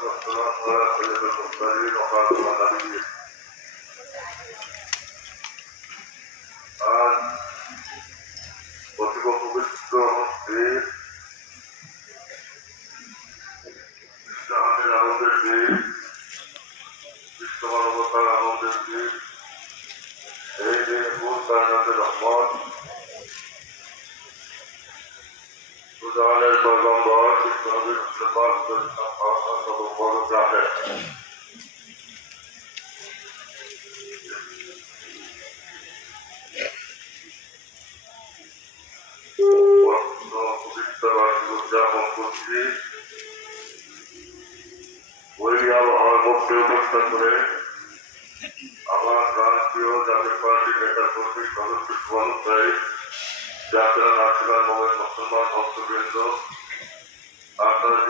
والسلام على سيد المرسلين وخاتم النبيين আজ অতীব পবিত্র দিন ইসলামের আনন্দের দিন বিশ্ব মানবতার আনন্দের দিন এই দিন মূল কায়নাতের রহমত সুজানের পয়গম্বর বিশ্বনবীর মুসলমান বড় রাখে পবিত্র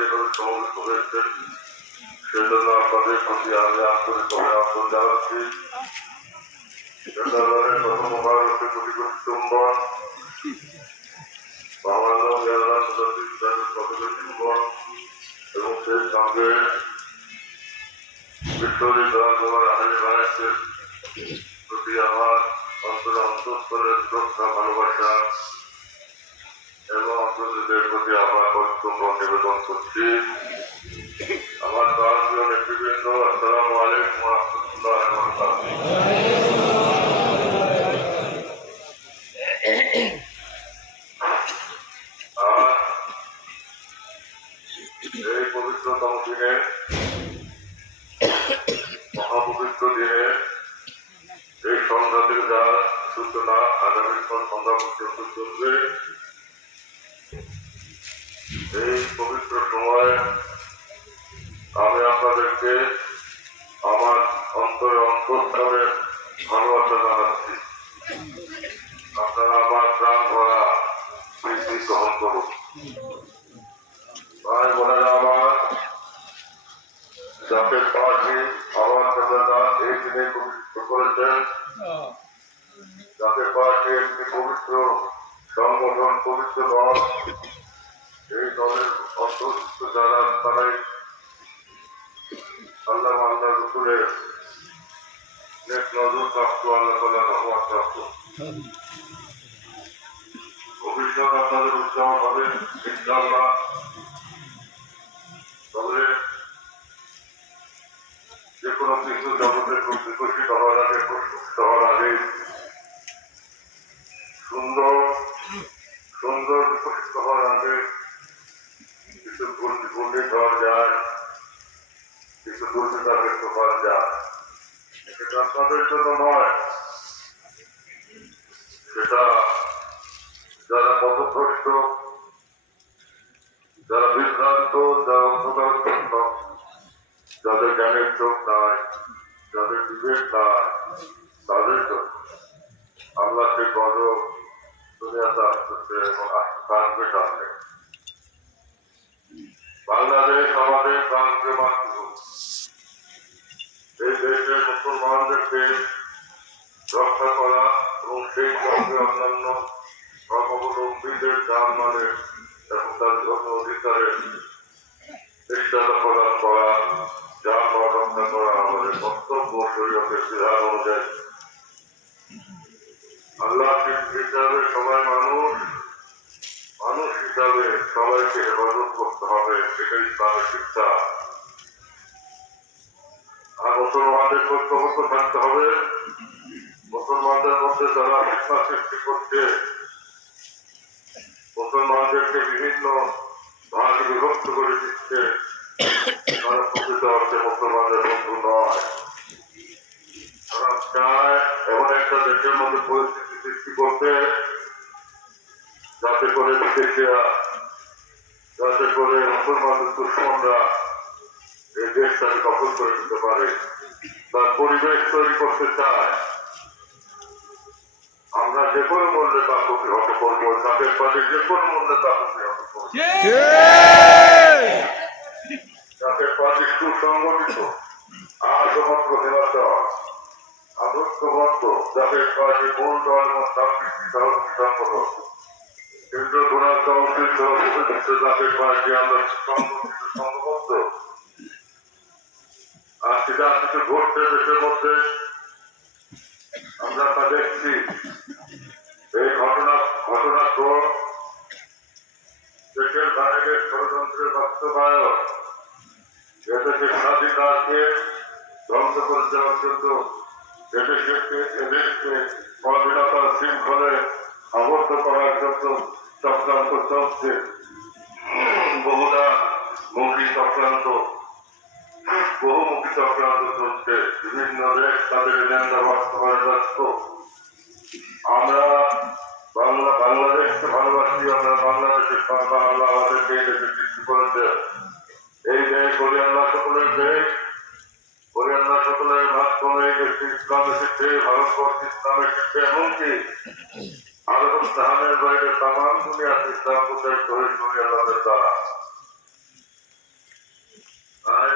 যেভাবে সমবেত হয়েছেন সেজন্য আপনাদের প্রতি আমি আন্তরিকভাবে আহ্বান জানাচ্ছি এবং সেই সঙ্গে তোমার প্রতি আমার অন্তর অন্তঃস্থলের শ্রদ্ধা, ভালোবাসা এবং আপনাদের প্রতি আমরা কর্তব্য নিবেদন করছি। আমার ভারতীয় নেতৃবৃন্দ আসসালামু আলাইকুম রহমতুল্লাহ আর এই পবিত্রতম দিনে মহাপবিত্র দিনে এই সন্ধ্যা থেকে যা সূচনা আগামীকাল সন্ধ্যা পর্যন্ত চলবে এই পবিত্র সময় আমি আপনাদেরকে আমার অন্তরে অন্তঃস্থলে ভালোবাসা জানাচ্ছি। আপনারা আমার প্রাণ ভরা বৃদ্ধি গ্রহণ করুন। ভাই বোনেরা আমার, যাকে পার্টি আমার দাদা এই দিনে পবিত্র করেছেন। যাকে পার্টি একটি পবিত্র সংগঠন, পবিত্র দল এই দলের অন্তর্ভুক্ত যারা তারাই আল্লাহ আল্লাহ রসুলের নেক নজর প্রাপ্ত, আল্লাহ তালা রহমত প্রাপ্ত। ভবিষ্যৎ আপনাদের উৎসাহ হবে, ইনশাআল্লাহ। তবে যে কোনো কিছু জগতের বিকশিত হওয়ার আগে প্রস্তুত হওয়ার আগে সুন্দর সুন্দর বিকশিত হওয়ার আগে কিছু গুন্ডি হওয়া যায় কিছু দুর্নীতা ব্যক্ত করা যায় সেটা আপনাদের জন্য নয় সেটা যারা পথভ্রষ্ট যারা বিভ্রান্ত যারা অন্ধকারচ্ছন্ন যাদের জ্ঞানের চোখ নাই যাদের বিবেক নাই তাদের জন্য আল্লাহ সে গজব দুনিয়াতে আসতেছে এবং আসতে থাকবে মানে ধর্ম অধিকারের নিশ্চয়তা প্রদান করা যান রক্ষা করা আমাদের বক্তব্য শরীয়তের বিধান অনুযায়ী। আল্লাহ হিসাবে সবাই মানুষ মানুষ হিসাবে সবাইকে হেফাজত করতে হবে, এটাই ইসলামের শিক্ষা। আর মুসলমানদের ঐক্যবদ্ধ থাকতে হবে। মুসলমানদের মধ্যে যারা শিক্ষা সৃষ্টি করছে মুসলমানদেরকে বিভিন্ন ভাগে বিভক্ত করে দিচ্ছে তারা প্রকৃত অর্থে মুসলমানদের বন্ধু নয়। তারা চায় এমন একটা দেশের মধ্যে পরিস্থিতি সৃষ্টি করতে, যাতে করে বিদেশিরা, যাতে করে মুসলমানদের দুশ্মনরা এই দেশটাকে দখল করে দিতে পারে। তার পরিবেশ তৈরি করতে চায়। আমরা যে কোনো মূল্যে তা প্রতিহত করব তাদের পাশে যে কোনো মূল্যে তা প্রতিহত করব যাতে পার্টি সুসংগঠিত আদমত্ব নিরাচর আদর্শবদ্ধ যাতে পার্টি মূল দল এবং দল সংগঠন কেন্দ্র আমরা সংগঠিত সংঘবদ্ধ। কিছু ঘটছে দেশের মধ্যে আমরা তা দেখছি। এই ঘটনা ঘটনা তো দেশের বাইরে ষড়যন্ত্রের বাস্তবায়ন। এদেশে স্বাধিকারকে ধ্বংস করে দেওয়ার জন্য এদেশকে এদেশকে অধীনতার শৃঙ্খলে আবদ্ধ করার জন্য চক্রান্ত চলছে। বহুদা মুখী চক্রান্ত। বহুমুখী চক্রান্ত চলছে বিভিন্ন দেশ তাদের এজেন্ডা বাস্তবায়নে ব্যস্ত আমরা বাংলা, বাংলাদেশকে ভালোবাসি, আমরা বাংলাদেশের সরকার আল্লাহ আমাদেরকে এই দেশে সৃষ্টি করেছে। এই দেশ বলি আল্লাহ সকলের দেশ আল্লাহ সকলের মাধ্যমে এই দেশে ইসলাম এসেছে, ভারতবর্ষ ইসলাম এসেছে, এমনকি আরব জাহানের বাইরে তামাম দুনিয়াতে ইসলাম প্রচারিত হয়েছে আল্লাহদের দ্বারা তাই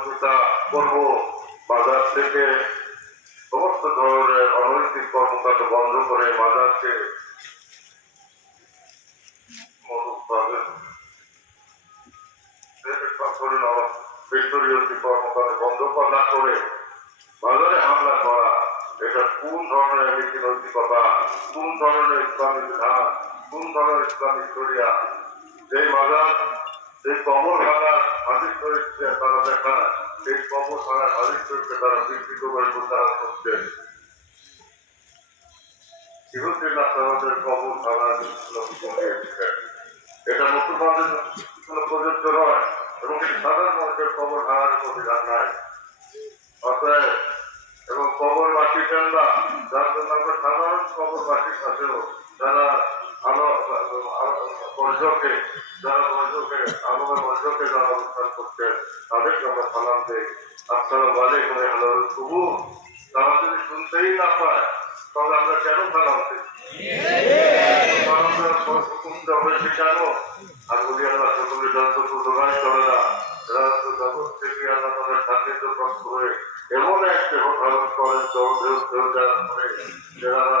সহযোগিতা করব বাজার থেকে সমস্ত ধরনের অনৈতিক কর্মকাণ্ড বন্ধ করে বাজারকে বাজারে হামলা করা, এটা কোন ধরনের কোন ধরনের ইসলামী বিধান, কোন ধরনের ইসলামী শরিয়া? যেই বাজার সেই কবর ভাঙার হাজির শরীরকে তারা দেখায় সেই ভাঙার হাজির শরীরকে তারা বিকৃত করে প্রচার করছে। ইহুদিন আমাদের কবর কমিয়েছে এটা মুসলমানদের প্রযোজ্য নয়, এবং সাধারণ মানুষের ভাঙার কোনো বিধান নাই। অতএব, এবং কবরবাসী কেন্দ্রা যার জন্য আমরা সাধারণ কবরবাসীর সাথেও যারা আলো বর্জকে যারা বর্জকে আলোর বর্জকে যারা অনুষ্ঠান করছে তাদেরকে আমরা সালাম দেই। আসসালাম আলাইকুম হ্যালো তবু তারা যদি শুনতেই না পায়, তাহলে আমরা কেন সালাম দিই? হুকুমটা হয়েছে জগৎ সান্নিধ্য প্রাপ্ত হয়ে এমন এক দেহ ধারণ করেন দেহ দেহ যারা করে। যারা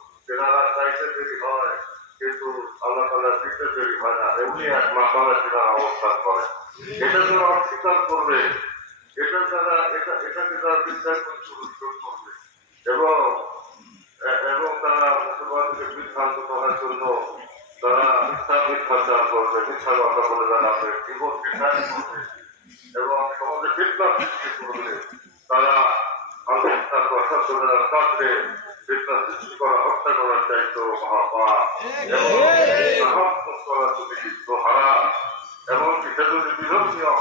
তেনারা চাইতে দেরি হয়, কিন্তু আল্লাহ তালা দিতে দেরি হয় না এমনি এক মাতালে তেনারা অবস্থান করে। এটা যারা অস্বীকার করবে। এটা যারা এটা এটাকে তারা বিশ্বাস করবে। এবং এবং তারা মুসলমানকে বিভ্রান্ত করার জন্য তারা মিথ্যা মিথ্যাচার করবে, মিথ্যা কথা বলে জানাবে জীবনকে ত্যাগ করবে। এবং সমাজে ফিতনা সৃষ্টি করবে। তারা আল্লাহ প্রশাসনের কাছে ফিতনা সৃষ্টি করা এবং করা যদি কিন্তু হারা এবং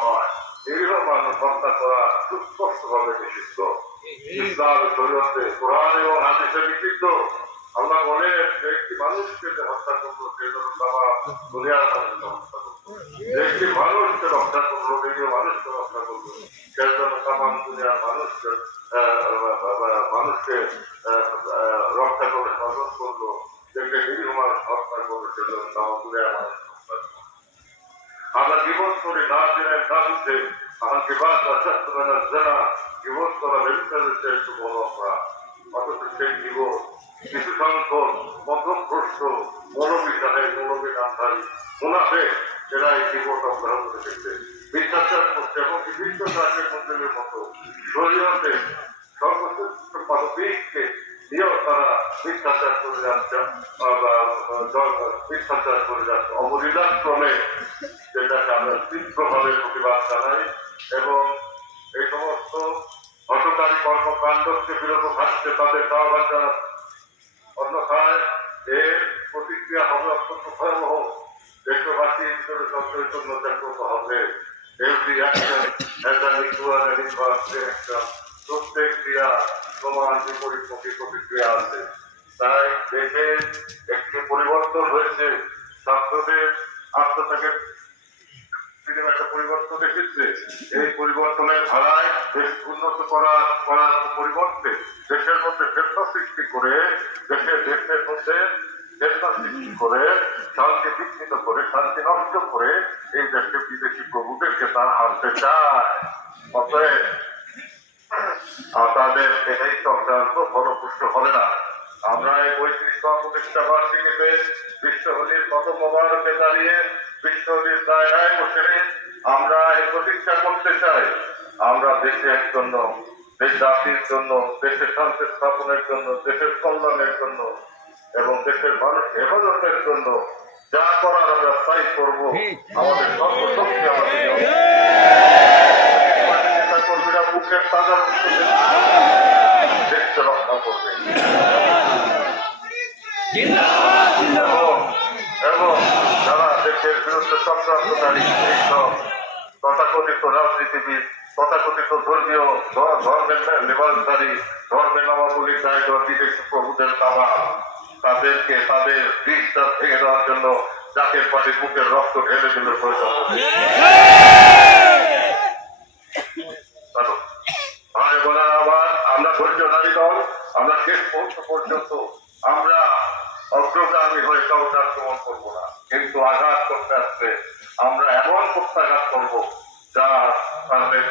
হয় এইরকম মানুষ হত্যা করা সুস্পষ্টভাবে নিষিদ্ধ ইসলাম শরীয়তে কোরআন এবং হাদিসে আল্লাহ বলে একটি মানুষকে হত্যা করল সেই জন্য তারা দুনিয়ার মানুষকে হত্যা একটি মানুষকে রক্ষা করল নিজের মানুষকে রক্ষা করল সে যেন তামাম দুনিয়ার মানুষকে মানুষকে রক্ষা করে শাসন করল একটি নিরীহ মানুষ হত্যা করল সে যেন তামাম দুনিয়ার মানুষ হত্যা করল আমরা জীবন করে না জেনে না বুঝে আমাকে বাদ অসত্য মেলা জানা। জীবন করা ব্যবসাদের একটু বড় অপরাধ। অথচ সেই জীবন কিছু সংখ্যক মধ্যভ্রষ্ট মনোবিজ্ঞানের মনোবিজ্ঞানধারী মুনাফে এরা এই জীবন অব্যাহত রেখেছে বিশ্বাসের করছে, এমনকি বিশ্বচাষের মন্দিরের মতো শরীরতে সর্বশ্রেষ্ঠ মানবিককে নিয়েও তারা মিথ্যাচার করে যাচ্ছেন মিথ্যাচার করে যাচ্ছে। অবলীলার ক্রমে যেটাকে আমরা তীব্রভাবে প্রতিবাদ জানাই এবং এই সমস্ত হটকারী কর্মকাণ্ডকে বিরত থাকতে তাদের আহ্বান জানাচ্ছি। অন্যথায় এর প্রতিক্রিয়া হবে অত্যন্ত ভয়াবহ। দেশবাসীর ভিতরে সচেতন জাগ্রত হবে every action as an equal and প্রত্যেক ক্রিয়া সমান বিপরীতমুখী প্রতিক্রিয়া আছে। তাই দেশে একটি পরিবর্তন হয়েছে, ছাত্রদের আত্মত্যাগের একটা পরিবর্তন এসেছে। এই পরিবর্তনের ধারায় দেশ উন্নত করা করার পরিবর্তে দেশের মধ্যে চেতনা সৃষ্টি করে দেশের দেশের মধ্যে চেতনা সৃষ্টি করে, শান্তি বিঘ্নিত করে, শান্তি নষ্ট করে এই দেশকে বিদেশি প্রভুদেরকে তারা আনতে চায়। অতএব তাদের এই চক্রান্ত, ফলপ্রসূ হবে না। আমরা এই পঁয়ত্রিশতম প্রতিষ্ঠা বার্ষিকীতে বিশ্বহলির কত মোবারকে দাঁড়িয়ে বিশ্বহলির জায়গায় বসে আমরা এই প্রতিষ্ঠা করতে চাই। আমরা দেশের জন্য, দেশ জাতির জন্য, দেশের শান্তি স্থাপনের জন্য, দেশের কল্যাণের জন্য এবং দেশের মানুষ হেফাজতের জন্য যা করার আমরা তাই করব। আমাদের সর্বশক্তি আমাদের কর্মীরা মুখের তাজা দেশকে রক্ষা করবে। এবং এবং যারা দেশের বিরুদ্ধে চক্রান্তকারী এইসব তথাকথিত রাজনীতিবিদ তথাকথিত ধর্মীয় ধর্মের লেবাসদারী ধর্মের নামাবলী দায়িত্ব বিদেশি প্রভুদের তাবা তাদেরকে তাদের দিকটা ভেঙে দেওয়ার জন্য জাতীয় পার্টির বুকের রক্ত ঢেলে দিলে প্রয়োজন বোনেরা আমরা দল, আমরা শেষ পর্যন্ত আমরা করব না। কিন্তু আঘাত করতে আমরা এমন যা তাদের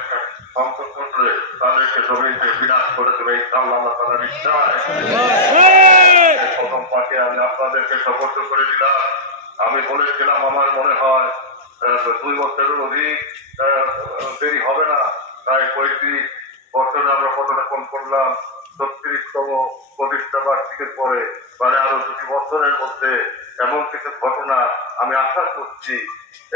তাদেরকে জমিতে বিনাশ করে দেবে। আল্লাহ তালা নিশ্চয়। প্রথম পাঠে আমি আপনাদেরকে শপথ করেছিলাম আমি বলেছিলাম, আমার মনে হয় দুই বছরের অধিক দেরি হবে না। তাই পঁয়ত্রিশ বছরে আমরা কতটা ফোন করলাম ছত্রিশতম প্রতিষ্ঠা বার্ষিকের পরে মানে আরও দুটি বছরের মধ্যে এমন কিছু ঘটনা আমি আশা করছি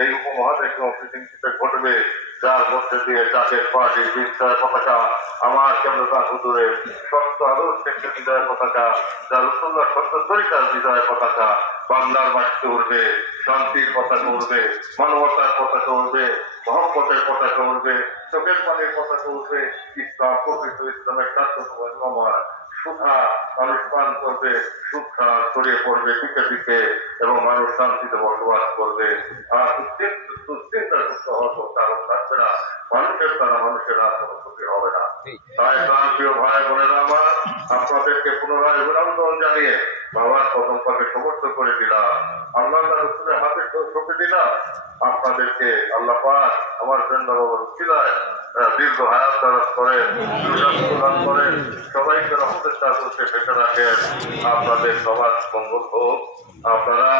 এই উপমহাদেশে পৃথিবীতে ঘটবে, যার মধ্যে দিয়ে জাতীয় পার্টির বিজয় পতাকা, আমার কেন্দ্রতা হুদুরের সত্য আদর্শের বিদায় পতাকা, যার উত্তর সত্য তরিকার বিদায় পতাকা বাংলার মাটিতে উঠবে শান্তির পতাকা উঠবে মানবতার পতাকা উঠবে মহব্বতের পতাকা উঠবে চোখের পানির পতাকা উঠবে ইসলাম প্রকৃত ইসলামের স্বার্থ সুখা মানুষ পান করবে সুখা ছড়িয়ে পড়বে দিকে দিকে এবং মানুষ শান্তিতে বসবাস করবে। আর দুশ্চিন্তার মুক্ত হওয়ার কারণ থাকবে না। মানুষের দ্বারা মানুষের আর কোনো ক্ষতি হবে না। তাই প্রাণ প্রিয় ভাই বোনেরা আমার আপনাদেরকে পুনরায় অভিনন্দন জানিয়ে বাবার প্রথম পাকে সমর্থ করে দিলাম আল্লাহ রসুলের হাতে সঁপে দিলাম। আপনাদেরকে আল্লাহ পাক আমার জন্য বাবার উচিলায় দীর্ঘ হায়াত তারা করেন প্রদান করেন। সবাইকে রহমতের চাদরকে ঢেকে রাখেন। আপনাদের সবার মঙ্গল হোক। আপনারা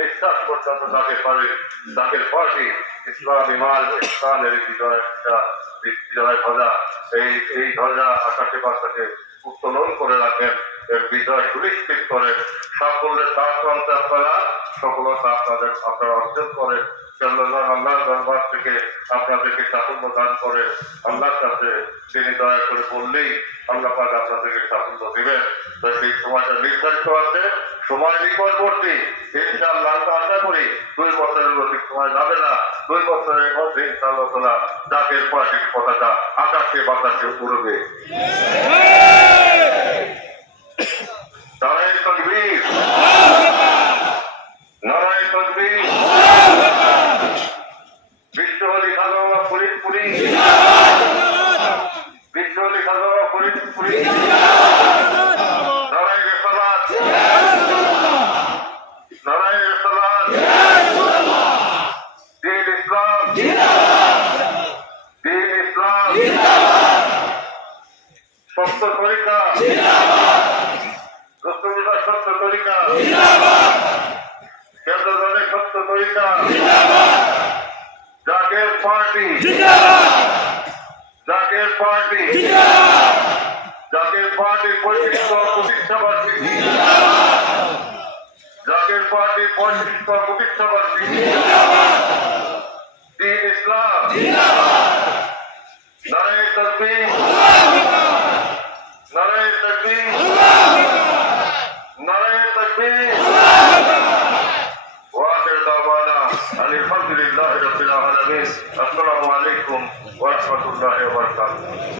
বিশ্বাস পর্যন্ত তাকে পারে তাকে পার্টি ইসলাম ইমাল ইসলামের বিজয় বিজয় ধ্বজা, এই এই ধ্বজা আকাশে বাতাসে উত্তোলন করে রাখেন। এর বিজয় সুনিশ্চিত করেন সাফল্যের তার সন্তান আপনারা সফলতা আপনাদের আপনারা অর্জন করেন। আল্লাহ আল্লাহ দরবার থেকে আপনাদেরকে সাফল্য দান করেন আল্লাহর কাছে তিনি দয়া করে বললেই আল্লাহ পাক আপনাদেরকে সাফল্য দিবেন। তো সেই সময়টা নির্ধারিত আছে। সময় নিকটবর্তী ইনশাআল্লাহ আশা করি দুই বছরের অধিক সময় যাবে না। দুই বছরের মধ্যে ইনশাআল্লাহ তালা জাতীয় পার্টির পতাকা আকাশে বাতাসে উড়বে। নারায় তকবীর। খাজা পার্টি পঁয়ত্রিশ প্রতিষ্ঠা পাচ্ছি জাকের পার্টি পঁয়ত্রিশ প্রতিষ্ঠা পাচ্ছি দিন ইসলাম নারায়ণ তকবীর নারায়ণ তকবীর নারায়ণ তকবীর الحمد لله رب العالمين السلام عليكم ورحمه الله وبركاته